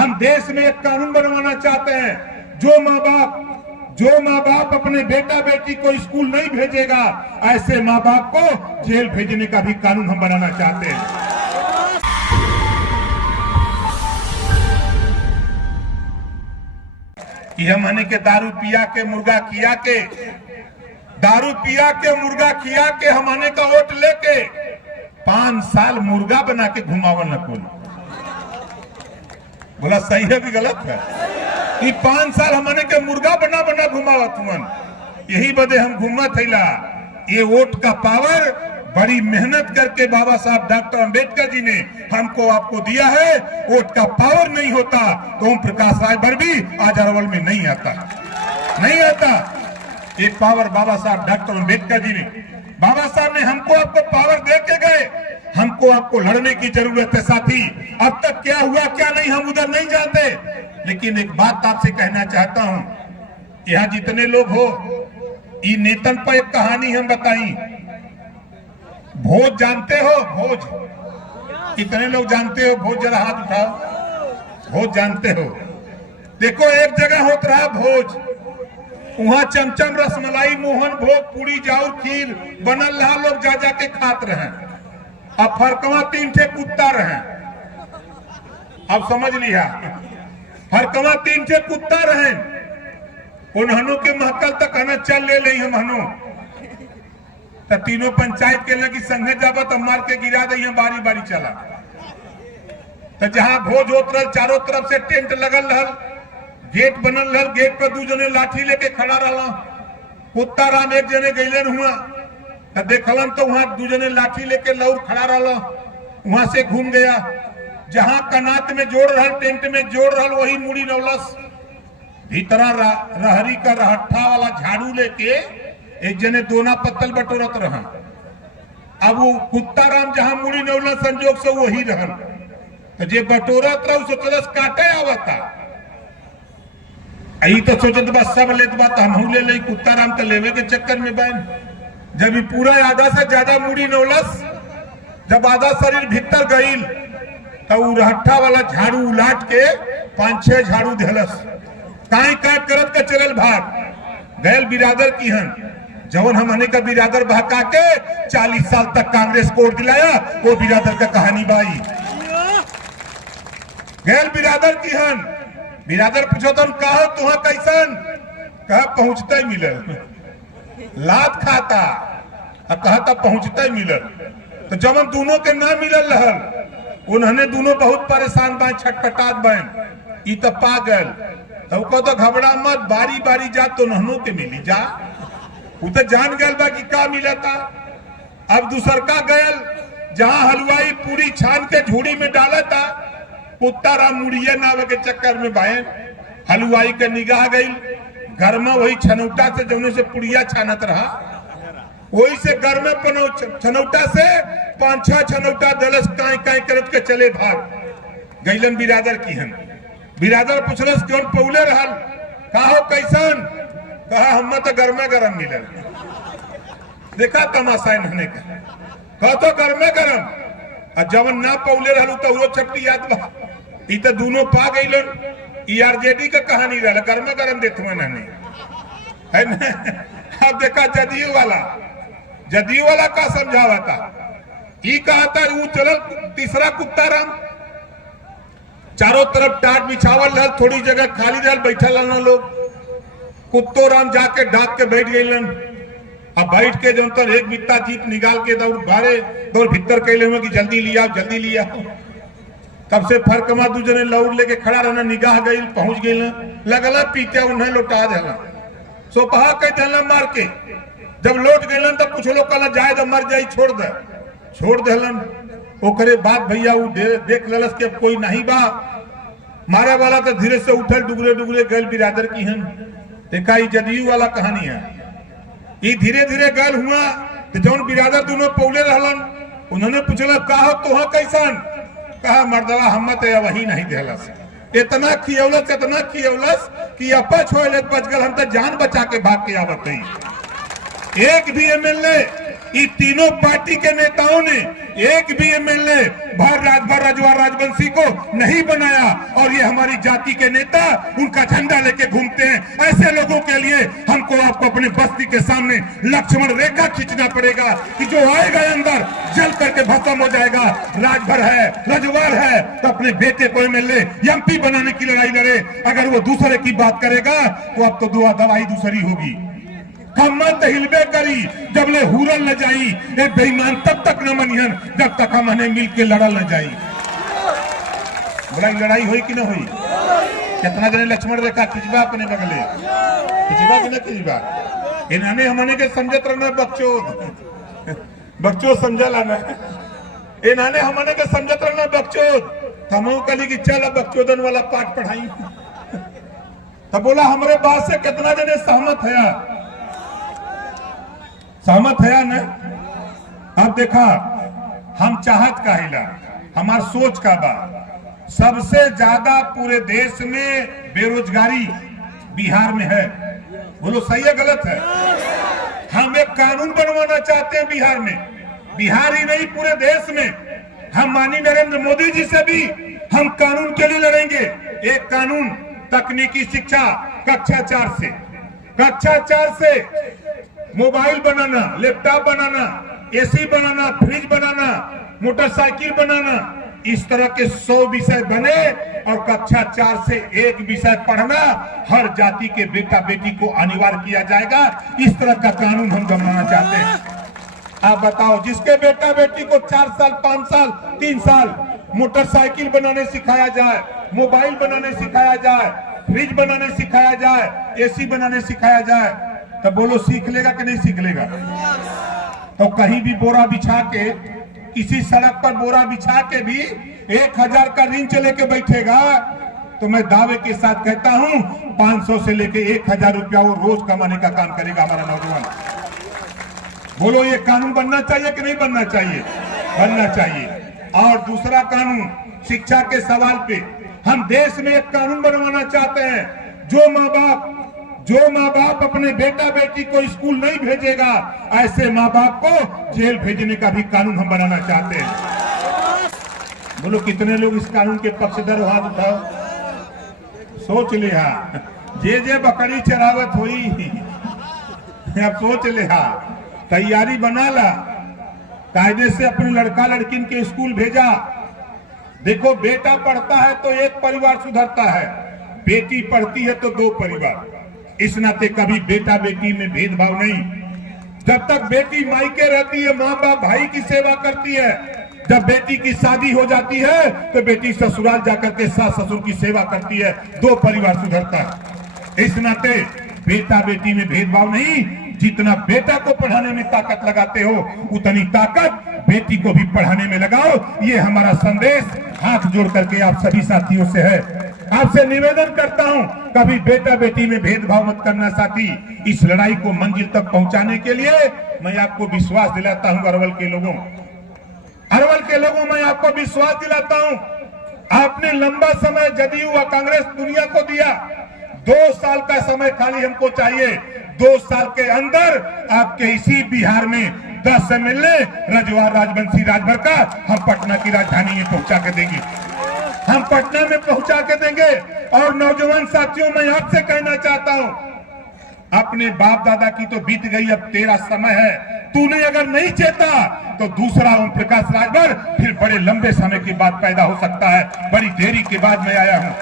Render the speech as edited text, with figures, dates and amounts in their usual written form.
हम देश में एक कानून बनवाना चाहते हैं, जो माँ बाप अपने बेटा बेटी को स्कूल नहीं भेजेगा, ऐसे माँ बाप को जेल भेजने का भी कानून हम बनाना चाहते हैं। कि हम हने के दारू पिया के मुर्गा खिया के हम हने का वोट लेके 5 साल मुर्गा बना के घुमावा न कोई। बोला सही है भी गलत है? कि 5 साल हमने के मुर्गा बना बना घुमावा तुमन, यही बदे हम घूमत हैला। ये वोट का पावर बड़ी मेहनत करके बाबा साहब डॉक्टर अंबेडकर जी ने हमको आपको दिया है। वोट का पावर नहीं होता तो ओम प्रकाश राय भी आज अरवल में नहीं आता। ये पावर बाबा साहब डॉक्टर अंबेडकर जी ने, बाबा साहब ने हमको आपको पावर दे के गए। हमको आपको लड़ने की जरूरत है साथी। अब तक क्या हुआ क्या नहीं हम उधर नहीं जानते, लेकिन एक बात आपसे कहना चाहता हूं, यहाँ जितने लोग हो, ये नेतन पर एक कहानी हम बताई। भोज जानते हो? भोज कितने लोग जानते हो? भोज जरा हाथ उठाओ। भोज जानते हो? देखो एक जगह होता रहा भोज, वहां चमचम रसमलाई मोहन भोग पूरी जाऊर खीर बनल रहा, लोग जा जाके खात रहे। अब फरकवा 3 ठे कुत्ता रहे। अब समझ लिया, फरकवा 3 ठे कुत्ता रहे। उन्हनों के महकल तक हना चल ले हम हनो तो तीनों पंचायत के लगी संघे जाबा तो मार के गिरा दे, बारी बारी चला। तो जहां भोज होत रहा, चारों तरफ से टेंट लगल रहल, गेट बनल रहल, गेट पर 2 जने लाठी लेके खड़ा रहा। कुत्ता राम एक जने गईलन हुआ तो देखलन तो वहां 2 जने लाठी लेके लौर खड़ा रहा। वहां से घूम गया, जहां कनात में जोड़ रहल, टेंट में जोड़ रहल, वही मुड़ी नौलस। भीतरा रहरी का रहट्ठा वाला झाड़ू लेके एक जने दोना पत्तल बटोरत रहा। अब वो कुत्ता राम जहां मुड़ी नौला संजोग से वही रहल, तो जे बटोरत रहा सोचलस काटे आवता। आई तो सोचत बा सब लेत बा तो हम ले कुत्ता राम तो लेवे के चक्कर में बैन। जब ये पूरा आधा से ज्यादा मुड़ी नौलस, जब आधा शरीर भीतर गईल तो वो रहट्ठा वाला झाड़ू उलाट के 5-6 झाड़ू देहलस। काई काट करत का चलल भाग गैल बिरादर की हन, जवन हमने का बिरादर बहका के 40 साल तक कांग्रेस को वोट दिलाया, वो बिरादर का कहानी बाई। गैल बिरादर की हन, बिरादर पूछो तो कहो तुहा कैसन, कहा पहुंचता ही मिलल, लात खाता कहता पहुंचता ही मिलल। तो जवन दोनों के ना मिलल रहल, उन्होंने दोनों बहुत परेशान बन, छटपटात बन। ई तो पागल तो घबरा मत, बारी बारी जा तो नहनों के मिली जा। वो तो जान गल बा कि का मिला था। अब दूसर का गयल, जहां हलवाई पूरी छान के झूड़ी में डाला था, कुत्ता राम मुड़िया नावे के चक्कर में बाएं हलवाई के निगाह गई। घर में वही छनौटा से जौने से पुड़िया छानत रहा, वही से घर में छनौटा से 5-6 छनौटा दलस काई काई करत के चले भाग गईलन बिरादर की हन। बिरादर पूछलस कौन पौले रहल, कहो कैसन, कहा हम तो गर्मा गरम मिलल। देखा तमाशा इन्होंने कहा तो गर्मा गरम, और जवन ना पौले रहलू तो वो छपटी याद बा। ई तो दोनों पा गईलन। आरजेडी का कहानी रहल, गर्मा गरम देते है ना। अब देखा जदयू वाला का समझावा था, ई कहा था वो चलल तीसरा कुत्ता राम, चारों तरफ टाट बिछावल रहल, थोड़ी जगह खाली रहल, बैठल रहना लोग। कुत्तो राम जाके डाक के बैठ गईलन। अब बैठ के जो तर एक बित्ता जीप निकाल के दौड़ भीतर कैले हुए कि जल्दी लिया जल्दी लिया। तब से फरकमा 2 जने लौड़ लेके खड़ा रहना, निगाह गई, पहुंच गई, लगला पीछे उन्हें लौटा देला, सोपहा कह देला मार के। जब लौट गईलन तब कुछ लोग कहला जाए तो मर जाई, छोड़ देलन। ओकरे बाद भैया वो देख ललस के कोई नहीं बा, मारे वाला तो धीरे से उठल, डुगरे डुगरे गल बिरादर की हन। देखा ये जदयू वाला कहानी है। ये धीरे धीरे गल हुआ तो जौन बिरादर दोनों पौले रहलन, उन्होंने पूछला कहा तोहा कैसन, कहा मर्दवा हमत है वही नहीं देहलस। इतना खियौलस कि अपा छोड़े बच गल, हम तो जान बचा के भाग के आवत। एक भी एमएलए, ये तीनों पार्टी के नेताओं ने एक भी एमएलए भर राजभर रजवार राजवंशी को नहीं बनाया, और ये हमारी जाति के नेता उनका झंडा लेके घूमते हैं। ऐसे लोगों के लिए हमको आपको अपने बस्ती के सामने लक्ष्मण रेखा खींचना पड़ेगा कि जो आएगा अंदर जल करके भस्म हो जाएगा। राजभर है, रजवार है, तो अपने बेटे को एमएलए एमपी बनाने की लड़ाई लड़े। अगर वो दूसरे की बात करेगा तो अब तो दुआ दवाई दूसरी होगी। कमत हिलबे करी जब ले हुरल न जाई, ए बेईमान तब तक न मनिहन जब तक हमने मिल के लड़ल न जाई। लड़ाई हुई कि न हुई? कितना जने लक्ष्मण रेखा खिंचबा अपने बगले, खिंचबा कि न खिंचबा? इन्होंने हमने के समझत रहना बकचोद समझला ना, इन्होंने हमने के समझत रहना बकचोद। तमो कली की चल बकचोदन वाला पाठ पढ़ाई, तब बोला हमारे बात से कितना जने सहमत है, सहमत है ना? अब देखा हम चाहत का हिला, हमार सोच का बात। सबसे ज्यादा पूरे देश में बेरोजगारी बिहार में है। बोलो सही है गलत है? हम एक कानून बनवाना चाहते हैं बिहार में, बिहार ही नहीं पूरे देश में। हम माननीय नरेंद्र मोदी जी से भी हम कानून के लिए लड़ेंगे। एक कानून तकनीकी शिक्षा कक्षा 4 से, कक्षा 4 से मोबाइल बनाना, लैपटॉप बनाना, एसी बनाना, फ्रिज बनाना, मोटरसाइकिल बनाना, इस तरह के 100 विषय बने और कक्षा 4 से एक विषय पढ़ना हर जाति के बेटा बेटी को अनिवार्य किया जाएगा। इस तरह का कानून हम बनाना चाहते हैं। आप बताओ, जिसके बेटा बेटी को 4 साल 5 साल 3 साल मोटरसाइकिल बनाने सिखाया जाए, मोबाइल बनाने सिखाया जाए, फ्रिज बनाने सिखाया जाए, एसी बनाने सिखाया जाए, तो बोलो सीख लेगा कि नहीं सीख लेगा? तो कहीं भी बोरा बिछा के, किसी सड़क पर बोरा बिछा के भी 1000 का रिंच लेके बैठेगा तो मैं दावे के साथ कहता हूं 500 से लेके 1000 रुपया वो रोज कमाने का काम करेगा हमारा नौजवान। बोलो ये कानून बनना चाहिए कि नहीं बनना चाहिए? बनना चाहिए। और दूसरा कानून शिक्षा के सवाल पे हम देश में एक कानून बनवाना चाहते हैं। जो माँ बाप अपने बेटा बेटी को स्कूल नहीं भेजेगा, ऐसे माँ बाप को जेल भेजने का भी कानून हम बनाना चाहते हैं। बोलो कितने लोग इस कानून के पक्षधर? हाथ उठाओ, सोच ले। जे बकरी चरावत हुई अब सोच ले, तैयारी बना ला, कायदे से अपने लड़का लड़किन के स्कूल भेजा। देखो बेटा पढ़ता है तो एक परिवार सुधरता है, बेटी पढ़ती है तो 2 परिवार। इस नाते कभी बेटा बेटी में भेदभाव नहीं। जब तक बेटी मायके रहती है माँ बाप भाई की सेवा करती है, जब बेटी की शादी हो जाती है तो बेटी ससुराल जाकर के सास ससुर की सेवा करती है, 2 परिवार सुधरता है। इस नाते बेटा बेटी में भेदभाव नहीं। जितना बेटा को पढ़ाने में ताकत लगाते हो उतनी ताकत बेटी को भी पढ़ाने में लगाओ। ये हमारा संदेश हाथ जोड़ करके आप सभी साथियों से है। आपसे निवेदन करता हूं, कभी बेटा बेटी में भेदभाव मत करना साथी। इस लड़ाई को मंजिल तक पहुंचाने के लिए मैं आपको विश्वास दिलाता हूं। अरवल के लोगों मैं आपको विश्वास दिलाता हूं। आपने लंबा समय जदयू व कांग्रेस दुनिया को दिया, 2 साल का समय खाली हमको चाहिए। 2 साल के अंदर आपके इसी बिहार में 10 एमएलए रजवार राजवंशी राजभर का हम पटना की राजधानी में पहुंचा के देंगे, हम पटना में पहुंचा के देंगे। और नौजवान साथियों मैं आपसे कहना चाहता हूं, अपने बाप दादा की तो बीत गई, अब तेरा समय है। तूने अगर नहीं चेता तो दूसरा ओम प्रकाश राजभर फिर बड़े लंबे समय के बाद पैदा हो सकता है। बड़ी देरी के बाद मैं आया हूं।